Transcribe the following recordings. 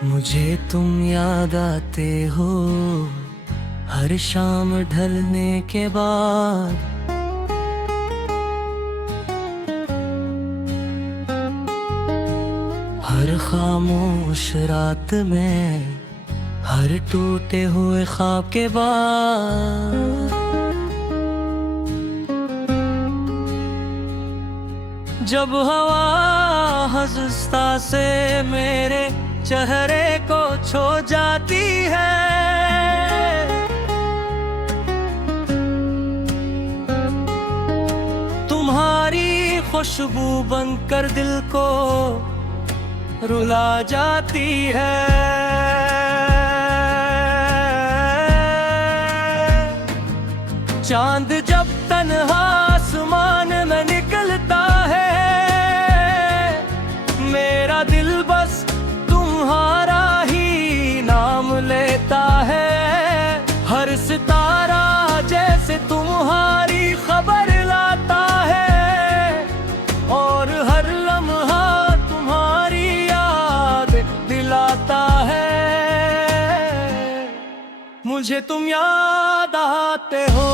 मुझे तुम याद आते हो हर शाम ढलने के बाद। हर खामोश रात में, हर टूटे हुए ख्वाब के बाद। जब हवा हंसता से मेरे चेहरे को छू जाती है, तुम्हारी खुशबू बनकर दिल को रुला जाती है। चांद जब तन्हा आसमान में निकलता है, मेरा दिल बस तुम्हारा ही नाम लेता है। हर सितारा जैसे तुम्हारी खबर लाता है, और हर लम्हा तुम्हारी याद दिलाता है। मुझे तुम याद आते हो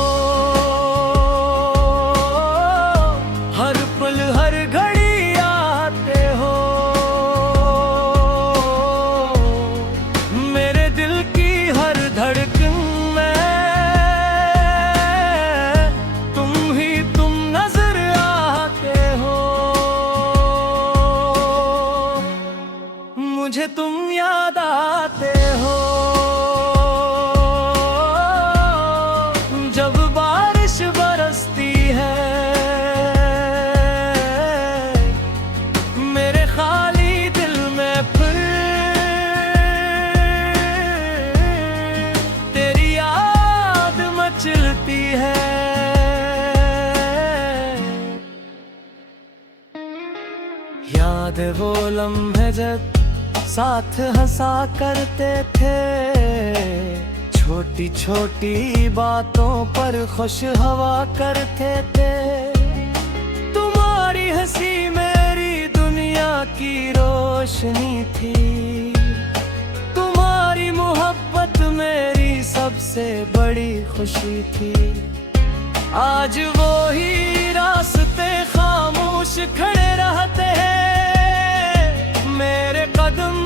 हर पल हर घड़ी आते हो। मेरे दिल की हर धड़कन में तुम नजर आते हो। मुझे तुम याद आते हो जब बारिश बरसती है, मेरे खाली दिल में फिर तेरी याद मचलती है। याद वो लम्हे जब साथ हंसा करते थे, छोटी छोटी बातों पर खुश हवा करते थे। तुम्हारी हंसी मेरी दुनिया की रोशनी थी, तुम्हारी मोहब्बत मेरी सबसे बड़ी खुशी थी। आज वो ही रास्ते खामोश खड़े रहते हैं, मेरे कदम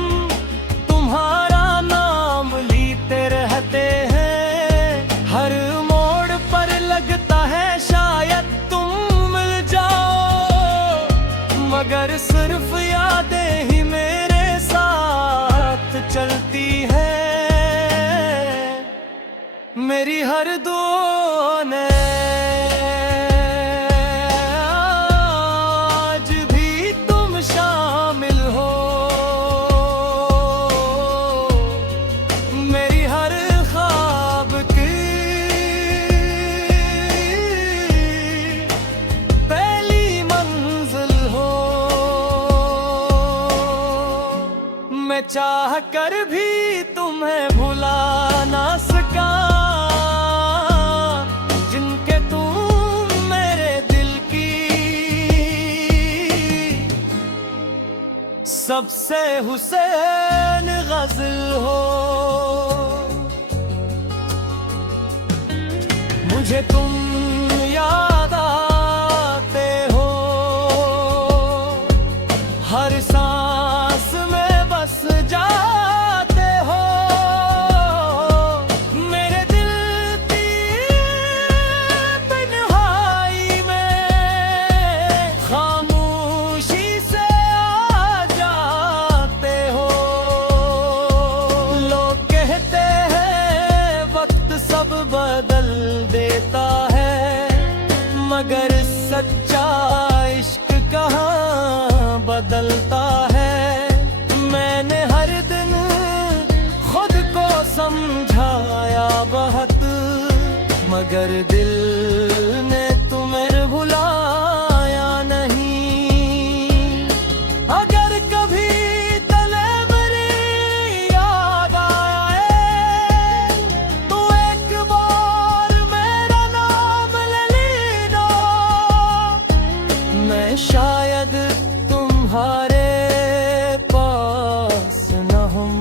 तुम्हारा नाम लीते रहते हैं। हर मोड़ पर लगता है शायद तुम मिल जाओ, मगर सिर्फ यादें ही मेरे साथ चलती है। मेरी हर दुआ ने आज भी तुम शामिल हो, मेरी हर ख्वाब की पहली मंजिल हो। मैं चाह कर भी तुम्हें भुला ना सका, जिनके तुम मेरे दिल की सबसे हुसैन गज़ल हो। मुझे तुम याद आते हो हर सांस में बस जाते हो। मेरे दिल की तन्हाई में खामोशी से आ जाते हो। लोग कहते हैं वक्त सब बदल देता है, मगर सच्चा इश्क कहाँ बदलता है। मैंने हर दिन खुद को समझाया बहुत, मगर दिल ने तुम्हें भुलाया नहीं। अगर कभी तले मेरी याद आए, तो एक बार मेरा नाम ले लेना। मैं शायद तुम्हारे पास न हूँ,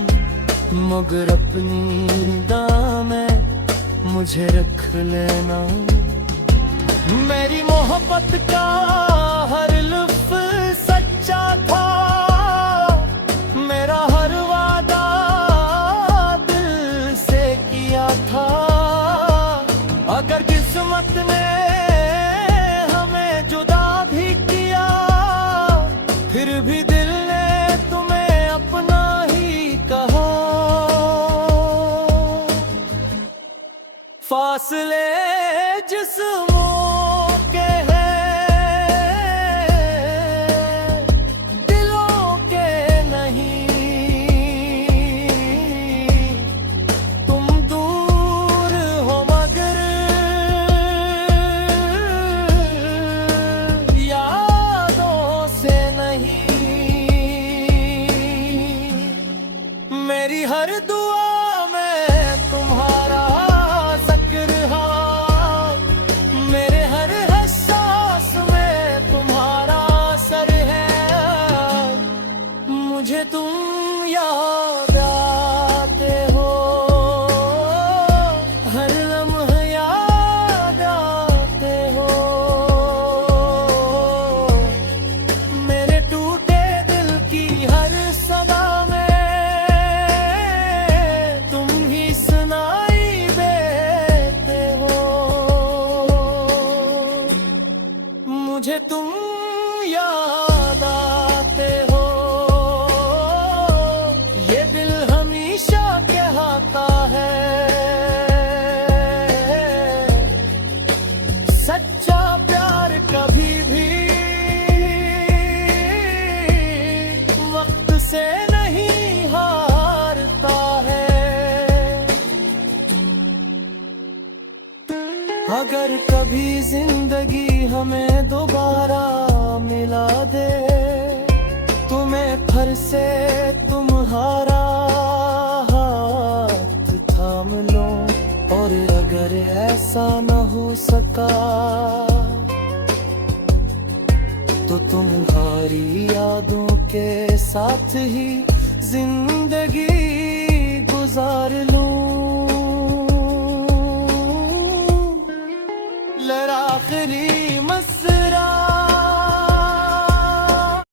मगर अपनी दामें मुझे रख लेना। मेरी मोहब्बत का हर लुत्फ सच्चा था, मेरा हर वादा दिल से किया था। अगर किस्मत ने हमें जुदा भी किया, फिर भी दिल ने तुम्हें अपना ही कहा। फासले जिस्मों के हैं, दिलों के नहीं। तुम दूर हो मगर यादों से नहीं। मेरी हर दुआ में तुम्हारा जिक्र है, मेरे हर एहसास में तुम्हारा असर है। मुझे तुम याद आते हो, हर लम्हा याद आते हो। मेरे टूटे दिल की हर सदा में तुम ही सुनाई देते हो। मुझे तुम याद आते हो, ये दिल हमेशा कहता है। सच्चा प्यार कभी भी वक्त से नहीं हारता है। अगर कभी जिंदगी हमें दोबारा मिला दे, तुम्हें फिर से तुम्हारा हाथ थाम लो। और अगर ऐसा न हो सका, तो तुम्हारी यादों के साथ ही जिंदगी गुजार लूं। आखिरी